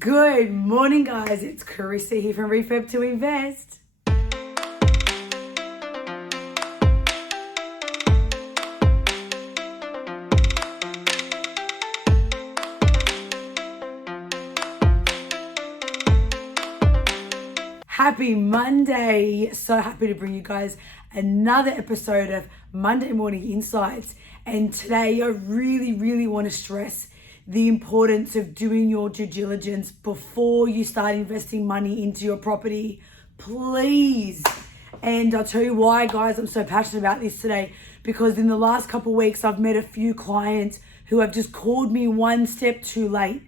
Good morning, guys. It's Carissa here from Refurb to Invest. Happy Monday. So happy to bring you guys another episode of Monday Morning Insights. And today I really want to stress the importance of doing your due diligence before you start investing money into your property, please. And I'll tell you why, guys, I'm so passionate about this today, because in the last couple of weeks, I've met a few clients who have just called me one step too late.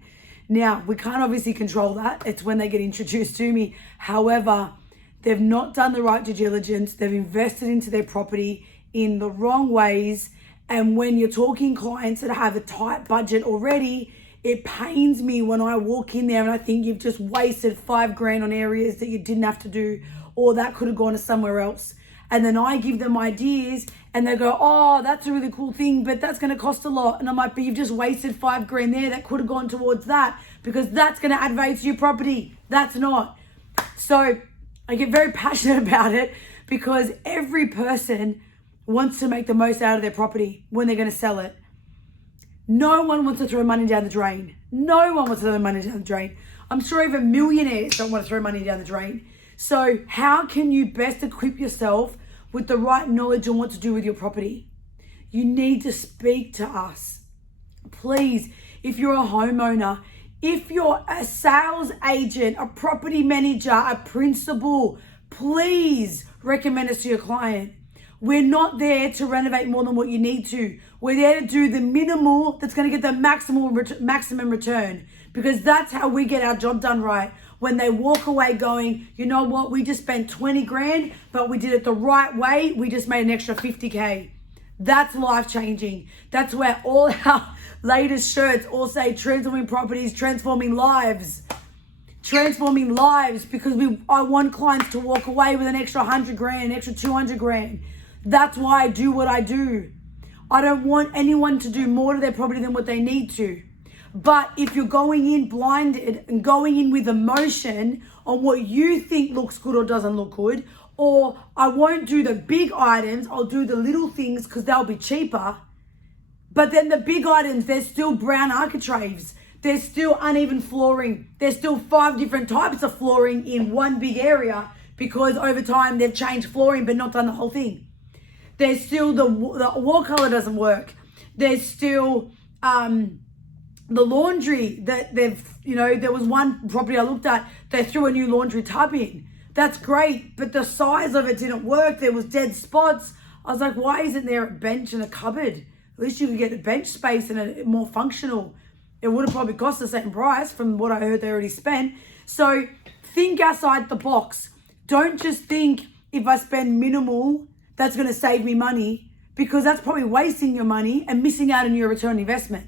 Now, we can't obviously control that. It's when they get introduced to me. However, they've not done the right due diligence. They've invested into their property in the wrong ways. And when you're talking clients that have a tight budget already, it pains me when I walk in there and I think you've just wasted $5,000 on areas that you didn't have to do, or that could have gone to somewhere else. And then I give them ideas and they go, oh, that's a really cool thing, but that's going to cost a lot. And I'm like, but you've just wasted $5,000 there. That could have gone towards that, because that's going to add value to your property. That's not. So I get very passionate about it, because every person wants to make the most out of their property when they're going to sell it. No one wants to throw money down the drain. No one wants to throw money down the drain. I'm sure even millionaires don't want to throw money down the drain. So how can you best equip yourself with the right knowledge on what to do with your property? You need to speak to us. Please, if you're a homeowner, if you're a sales agent, a property manager, a principal, please recommend us to your client. We're not there to renovate more than what you need to. We're there to do the minimal that's going to get the maximum return, because that's how we get our job done right. When they walk away going, you know what, we just spent 20 grand, but we did it the right way. We just made an extra 50K. That's life changing. That's where all our latest shirts all say transforming properties, transforming lives. Transforming lives, because I want clients to walk away with an extra 100 grand, an extra 200 grand. That's why I do what I do. I don't want anyone to do more to their property than what they need to. But if you're going in blinded and going in with emotion on what you think looks good or doesn't look good, or I won't do the big items, I'll do the little things because they'll be cheaper. But then the big items, there's still brown architraves. There's still uneven flooring. There's still 5 different types of flooring in one big area, because over time they've changed flooring but not done the whole thing. There's still the wall color doesn't work. There's still the laundry that there was one property I looked at, they threw a new laundry tub in. That's great, but the size of it didn't work. There was dead spots. I was like, why isn't there a bench and a cupboard? At least you could get the bench space and a more functional. It would have probably cost the same price from what I heard they already spent. So think outside the box. Don't just think, if I spend minimal, that's going to save me money, because that's probably wasting your money and missing out on your return on investment.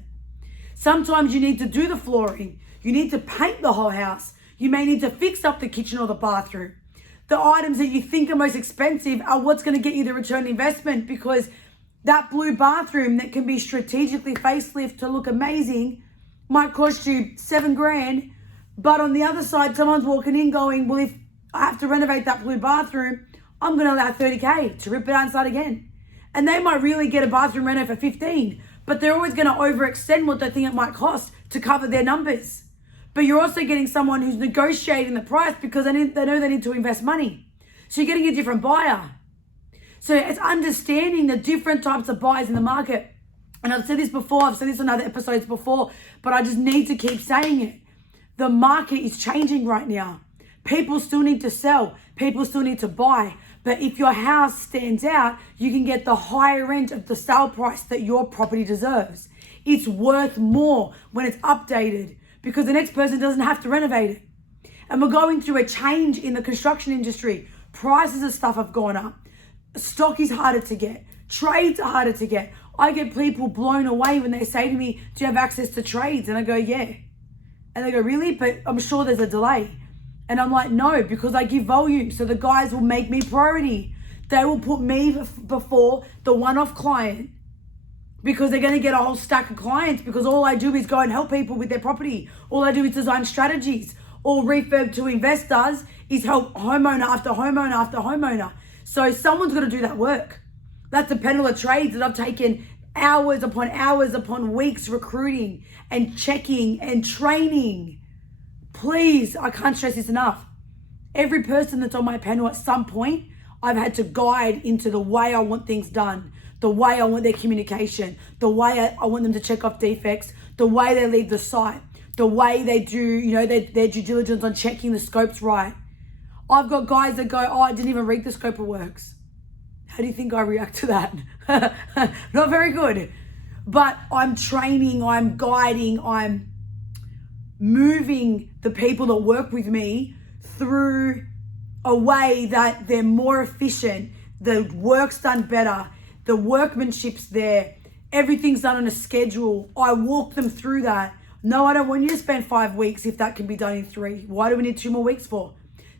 Sometimes you need to do the flooring. You need to paint the whole house. You may need to fix up the kitchen or the bathroom. The items that you think are most expensive are what's going to get you the return on investment, because that blue bathroom that can be strategically facelift to look amazing might cost you $7,000. But on the other side, someone's walking in going, well, if I have to renovate that blue bathroom, I'm going to allow $30K to rip it out inside again. And they might really get a bathroom reno for $15,000, but they're always going to overextend what they think it might cost to cover their numbers. But you're also getting someone who's negotiating the price because they know they need to invest money. So you're getting a different buyer. So it's understanding the different types of buyers in the market. And I've said this before, I've said this on other episodes before, but I just need to keep saying it. The market is changing right now. People still need to sell. People still need to buy. But if your house stands out, you can get the higher end of the sale price that your property deserves. It's worth more when it's updated, because the next person doesn't have to renovate it. And we're going through a change in the construction industry. Prices of stuff have gone up. Stock is harder to get. Trades are harder to get. I get people blown away when they say to me, do you have access to trades? And I go, yeah. And they go, really? But I'm sure there's a delay. And I'm like, no, because I give volume. So the guys will make me priority. They will put me before the one-off client. because they're going to get a whole stack of clients, because all I do is go and help people with their property. All I do is design strategies. All Refurb to Invest does is help homeowner after homeowner after homeowner. So someone's got to do that work. That's the peddle of trades that I've taken hours upon weeks recruiting and checking and training. Please, I can't stress this enough. Every person that's on my panel at some point, I've had to guide into the way I want things done, the way I want their communication, the way I want them to check off defects, the way they leave the site, the way they do, their due diligence on checking the scopes right. I've got guys that go, I didn't even read the scope of works. How do you think I react to that? Not very good. But I'm training, I'm guiding, I'm moving the people that work with me through a way that they're more efficient, the work's done better, the workmanship's there, everything's done on a schedule. I walk them through that. No, I don't want you to spend 5 weeks if that can be done in 3. Why do we need 2 more weeks for?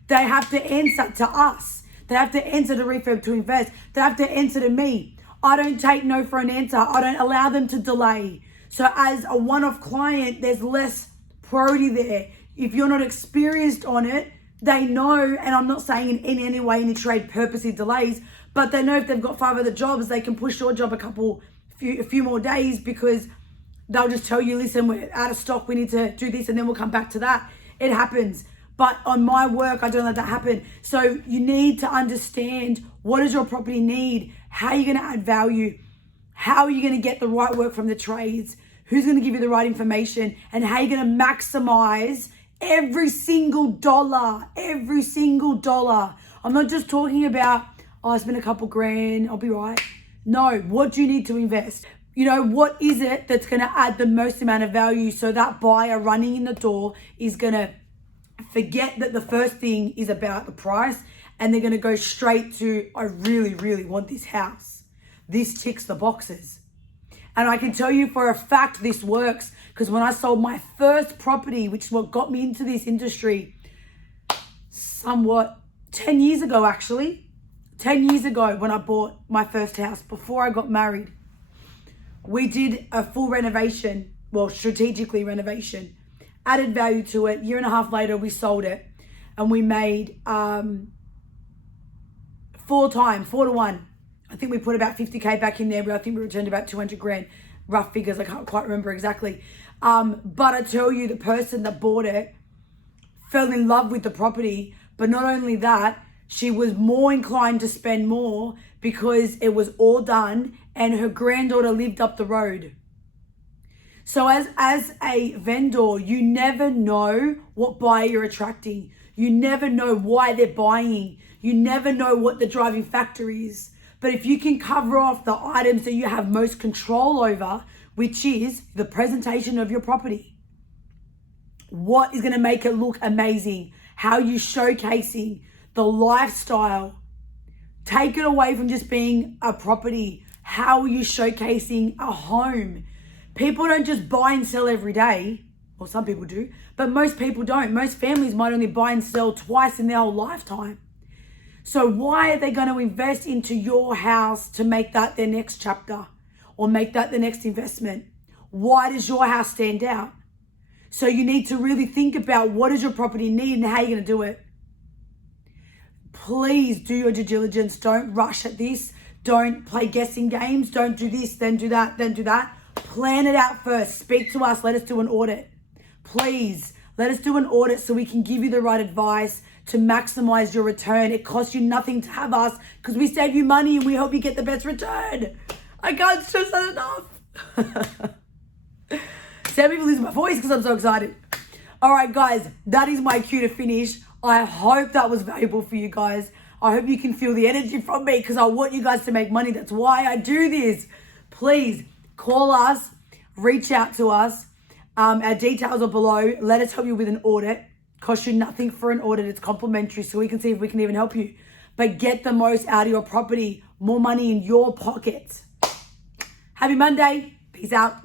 They have to answer to us. They have to answer to Refurb to Invest. They have to answer to me. I don't take no for an answer. I don't allow them to delay. So as a one-off client, there's less priority there. If you're not experienced on it, they know, and I'm not saying in any way any trade purposely delays, but they know if they've got 5 other jobs, they can push your job a few more days, because they'll just tell you, listen, we're out of stock, we need to do this, and then we'll come back to that. It happens. But on my work, I don't let that happen. So you need to understand, what does your property need? How are you going to add value? How are you going to get the right work from the trades? Who's going to give you the right information? And how are you going to maximize every single dollar? Every single dollar. I'm not just talking about, I spend a couple grand, I'll be right. No, what do you need to invest? What is it that's going to add the most amount of value, so that buyer running in the door is going to forget that the first thing is about the price, and they're going to go straight to, I really, really want this house. This ticks the boxes. And I can tell you for a fact this works, because when I sold my first property, which is what got me into this industry, somewhat 10 years ago actually, 10 years ago when I bought my first house, before I got married, we did a full renovation, strategically renovation, added value to it. 1.5 years later, we sold it, and we made 4 to 1. I think we put about 50K back in there, but I think we returned about 200 grand, rough figures. I can't quite remember exactly. But I tell you, the person that bought it fell in love with the property. But not only that, she was more inclined to spend more because it was all done and her granddaughter lived up the road. So as a vendor, you never know what buyer you're attracting. You never know why they're buying. You never know what the driving factor is. But if you can cover off the items that you have most control over, which is the presentation of your property, what is going to make it look amazing, how you showcasing the lifestyle, take it away from just being a property. How are you showcasing a home? People don't just buy and sell every day. Well, some people do, but most people don't. Most families might only buy and sell twice in their whole lifetime. So why are they going to invest into your house to make that their next chapter or make that the next investment? Why does your house stand out? So you need to really think about, what does your property need and how you're going to do it. Please do your due diligence. Don't rush at this. Don't play guessing games. Don't do this, then do that, then do that. Plan it out first. Speak to us. Let us do an audit. Please, let us do an audit so we can give you the right advice to maximize your return. It costs you nothing to have us, because we save you money and we help you get the best return. I can't stress that enough. See how people lose my voice because I'm so excited. All right, guys, that is my cue to finish. I hope that was valuable for you guys. I hope you can feel the energy from me, because I want you guys to make money. That's why I do this. Please call us, reach out to us. Our details are below. Let us help you with an audit. Cost you nothing for an audit. It's complimentary, so we can see if we can even help you. But get the most out of your property. More money in your pocket. Happy Monday. Peace out.